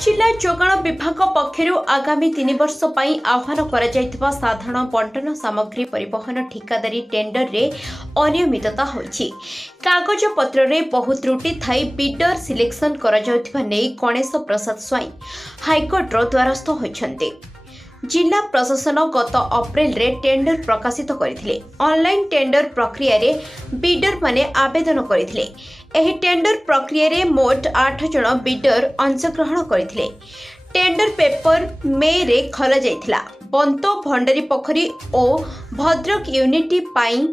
जिला जोगाण विभाग पक्षर आगामी 3 वर्ष पर आह्वान कर साधारण बंटन सामग्री परिवहन ठिकादारी टेंडर रे अनियमितता होइछि। कागज पत्र रे बहु त्रुटि थाई बिडर सिलेक्शन करा जाउथिबा नै गणेश प्रसाद स्वाई हाईकोर्ट रो द्वारस्थ होइछन्ते। जिला प्रशासन गत अप्रैल रे टेंडर प्रकाशित करथिले। ऑनलाइन टेंडर प्रक्रिया रे बिडर माने आवेदन करथिले। एही टेंडर प्रक्रिया रे मोट 8 जण बिडर अंशग्रहण करथिले। टेंडर पेपर मे रे खला जाइथिला। बंतो भंडारी पोखरी और भद्रक यूनिटी पाई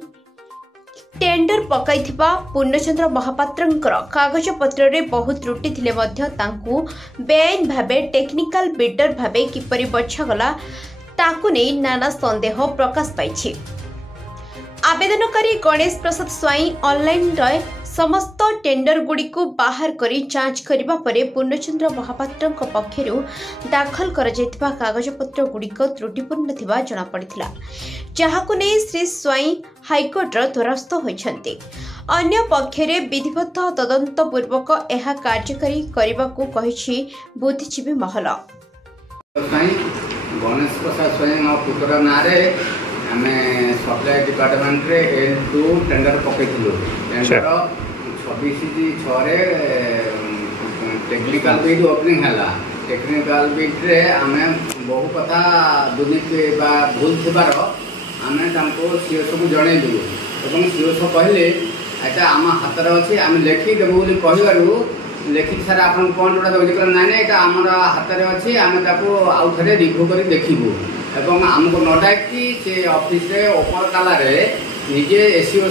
टेंडर पकाइथिबा पूर्णचंद्र महापात्रंकर कागज पत्र रे बहुत त्रुटि थिले मध्य तांकु बेआईन भाबे टेक्निकल बिडर भाबे किपरि बछागला ताकु नै नाना संदेह प्रकाश पाइछि। आवेदनकारी गणेश प्रसाद स्वाई ऑनलाइन रे समस्त टेंडर गुड़ी को बाहर करी जांच करिबा परे पूर्णचंद्र महापात्र पक्षर दाखल कर कागजपत्र गुड़िक त्रुटिपूर्ण थिबा जना पड़िथिला, जहाकु नै श्री स्वाई हाईकोर्ट द्वारस्थ होइछन्ते। अन्य पक्षरे विधिवत तदंत पूर्वक एहा कार्यकारी करिबाकू कहिछि बुद्धिजीवी महल। गणेश प्रसाद स्वाई पुत्र नारे आमे सप्लाई डिपार्टमेंट रे L2 टेंडर पकेइथिलु। टेंडर 26/6 रे टेक्निकल बिड ओपनिंग हला। टेक्निकल बिड रे आमे बहु कथा दुर्नीति बा भूल थिबार आमे तांको सीएसओ को जणैलु एवं सीएसओ कहले एटा आम हाथ रे अछि आमे लेखि देबो बोली कहिबारु लेखि सर आपन कोन जोडा दउली कर नाने एटा हमरा हाथ रे अछि आमे ताको आउ थरे रिव्यू करी देखिबो एवं आमको न डाकी से ऑफिस रे ऊपर ताला रे निजे एसीओ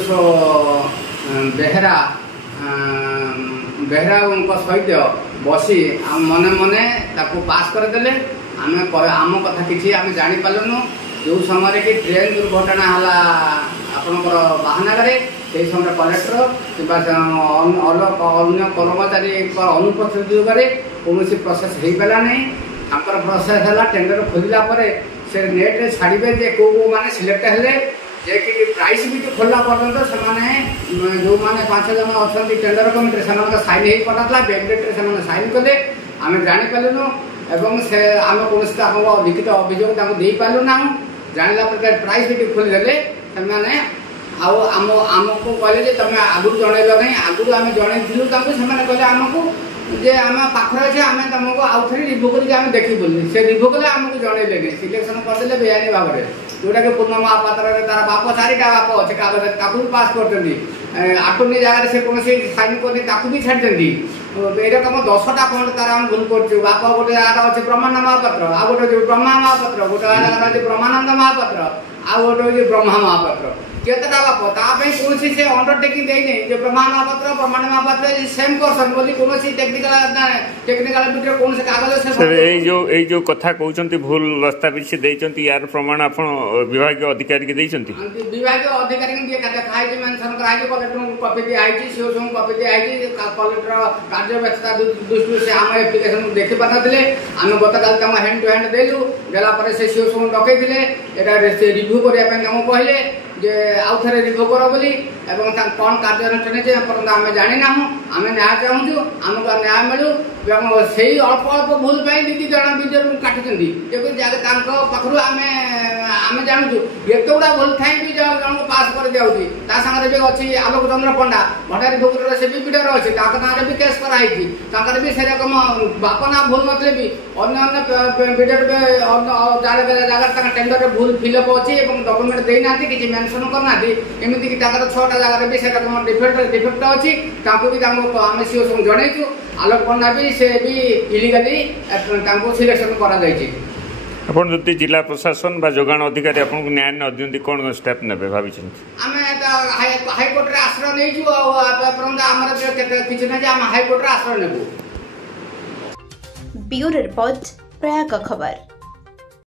बेहरा सहित बसी मने मने ताको पास कर देले। आम कथा किसी आम जानी पालुनु जो समय कि ट्रेन दुर्घटना हला आपनकर बाहानगर से समय कलेक्टर कि अन्य कर्मचारी अनुपस्थित कौन प्रोसेस हो पाला नहीं। प्रोसेस है टेंडर खोलला से नेट रे छाड़े जे को माने सिलेक्ट हेले जे कि प्राइस भी खोलला पर्यंत से जो माने 5 जन अच्छा टेंडर कमिटी से साइन हो पड़ा बैकडेट से साइन कले आम जानी पालुनु एवं से आम कौन लिखित अभियोग दे पालु ना जानला प्रकार प्राइस भी खोलीदे से आमको कहले तुम आगुरी जनइल नहीं आगुरी आम जनइलु कहले आमको जे आम पाखर अच्छे आम तुमको आउ थे रिव्यू कर देखी बोली से रिव्यू कले आमको जनइले सिलेक्शन करदे बेआईन भाव में जोटा कि पूर्ण महापात्र तार बाप 4टा बाप अच्छे कागज भी पास कर आटोनी जगह से कौन साइन कर भी छाड़ी एरकम 10टा फंड तार आम भूल कर बाप गोटे जगह अच्छे ब्रह्मानंद महापात्र आ गोटे ब्रह्मा महापात्र गोटे जगह अच्छे ब्रह्मानंद महापात्र आ गोटे ब्रह्मा महापात्र केतटा बाप तापे कौन से अंडरटेकिंग देने जो ब्रह्मा महापात्र ब्रह्मानंद महापात्र सेम पर्सन बोली कौन टेक्निकल भितर कौन से कागज से जो कथा कहउचंती भूल दस्तावेज से देचंती यार प्रमाण आपण विभागीय अधिकारी के देचंती विभागीय अधिकारी के दिए कथा खाइ जे मेंशन कराइ जे कलेक्टर को कॉपी दे आइ छी सीओ को कॉपी दे आइ छी कलेक्टर कार्य व्यवस्था दृष्टि से हम एप्लीकेशन देखि पाथले हम गतकाल तम हैंड टू हैंड देलु गेला पर से सीओ को डकै दिले एटा रिव्यू करिया पे हम कहले जे आउ थे रिव्यू कर बोली कौन कार्यानुष्ठान आम जानी ना आम न्याय चाहूँ आमको न्याय मिलू से अल्प अल्प भूल दी जन विजय काटुच्च पाखु आम जानूँ एत गुड़ा भूल थाई भी जन को पास कर दिखाई सागर भी अच्छी आलोक चंद्र पंडा भंडारी भोगर से भी बिडर अच्छे भी केस कराई भी से रकम बाप ना भूल नतले भी अन्य बिडर जगह टेंडर भूल फिलअप अच्छी डॉक्यूमेंट देना किसी मेंशन करना एमती कि 6टा जगह भी से डिफेक्ट अच्छी भी आम सीओ जनईचु आलोक पंडा भी से भी इलिगाली सिलेक्शन करा आपण जति जिला प्रशासन बा जोगाण अधिकारी आपन को न्याय न दियंती कोन स्टेप नेबे भाबी छिन आमे हाई कोर्ट रे आश्रय नेइछु परंत हमर किछ न जे हम हाई कोर्ट रे आश्रय नेबो। ब्यूरो रिपोर्ट प्रयाग खबर।